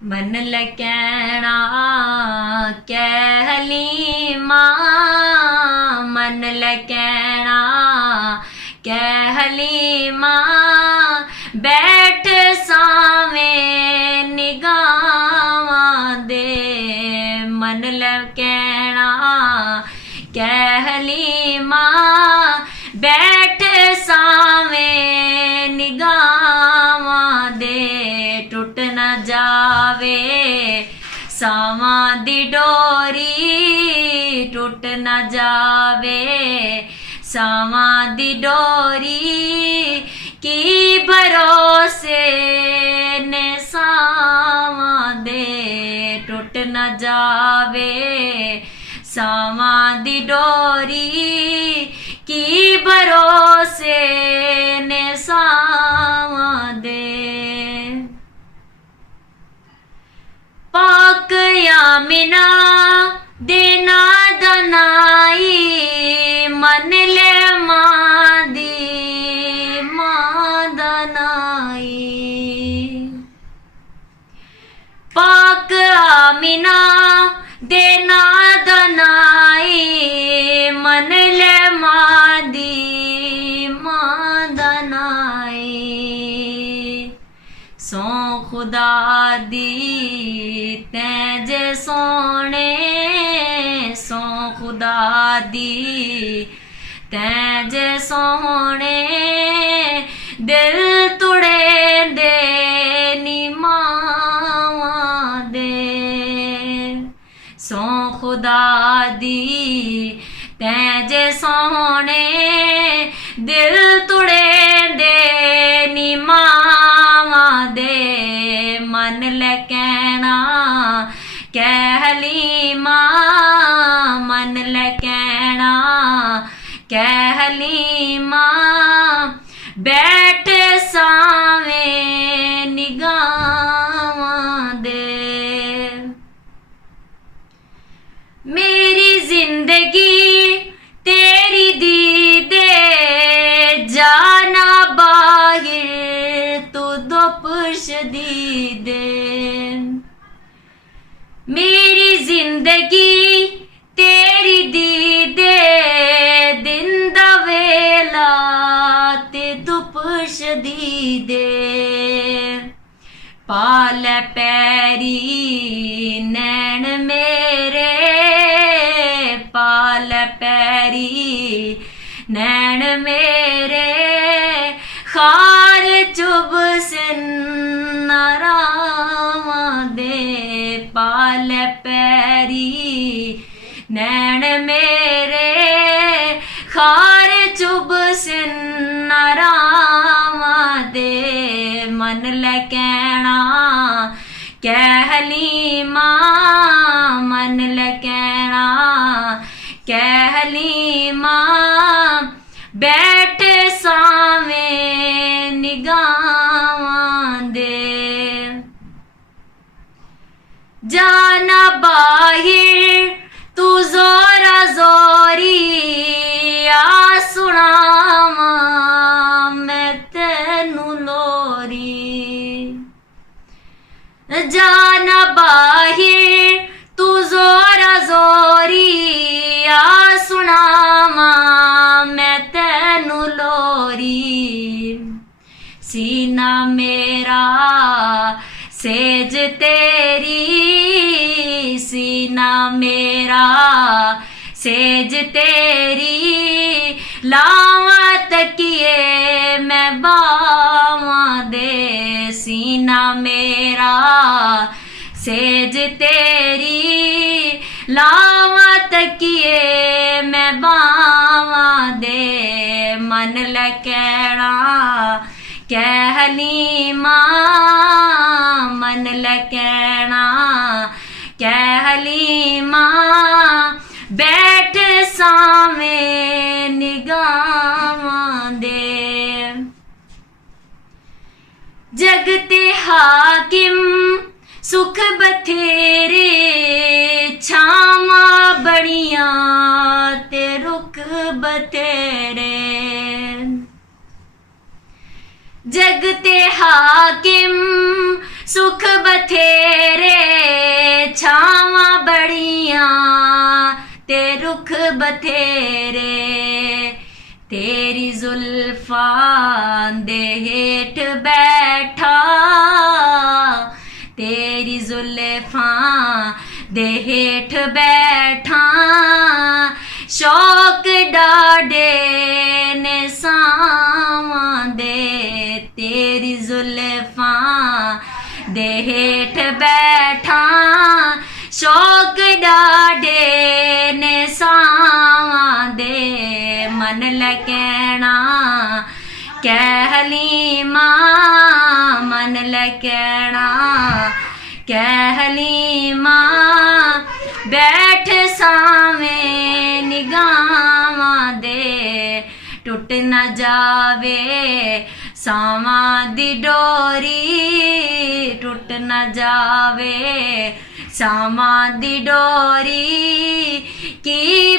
मन लकैणा कह हलीमा, मन लकैणा कह हलीमा, बैठ सावें निगाहां दे। मन लकैणा कह हलीमा, बैठ सावें निगाहां दे। टुट न जावे सावां दी डोरी, टुट न जावे सावां दी डोरी, की भरोसे ने सावां दे। टुट न जावे सावां दी डोरी, की भरोसे ने सावां दे। पाक यामिना देना दनाई, मन ले मां दी मां दनाई। पाक आमिना देना दनाई, मन ले मां दी मां दनाई। सौ खुदा दी तैं जे सोने, सौ खुदा दी तैं जे सोने, दिल तुड़े दे नी मावां दे। सौ खुदा दी तैं जे सोने, दिल तुड़े दे नी मावां दे। मन लकैणा कह हलीमा, मन लकैणा कह हलीमा, बैठ सावें निगाहां दे। मेरी जिंदगी तेरी दी दे, जाना बाहिर तू दुपश दी दे। मेरी जिंदगी तेरी दी दे, दिन दा वेला ते दुपश दी दे। पाल पैरी नैन मेरे, पाल पैरी नैन मेरे, खार चुभ सिन नारावां दे। पाल पैरी नैन मेरे, खार चुभ सिन नारावां दे। मन लकैणा कह हलीमा, मन लकैणा कह हलीमा, बैठ सावें निगाहां दे। जाना बाहिर तू जोरा जोरी, आ सुनावां मैं तैनू लोरी। जाना बाहिर तू जोरा जोरी, आ सुनावां मैं तैनू लोरी। सीना मेरा सेज तेरी, सीना मेरा सेज तेरी, लावां तकिए मैं बावां दे। सीना मेरा सेज तेरी, लावां तकिए मैं बावां दे। मन लकैणा कह हलीमा, मन लकैणा कह हलीमा, बैठ सावें निगाहां दे। जगते हाकिम सुख बथेरे, छावां बड़ियां ते रुख बथेरे। जगते हाकिम सुख बथेरे, बथेरे तेरी जुल्फां दे हेठ बैठा तेरी जुल्फां दे हेठ बैठा शौक डाडे ने सावां दे तेरी जुल्फां दे हेठ बैठा शौक डाडे ने सावां दे मन लकैना कह हलीमा मन लकैना कह हलीमा बैठ सावें निगाहां दे टुट न जावे सावां दी डोरी टुट न जावे सावां दी डोरी की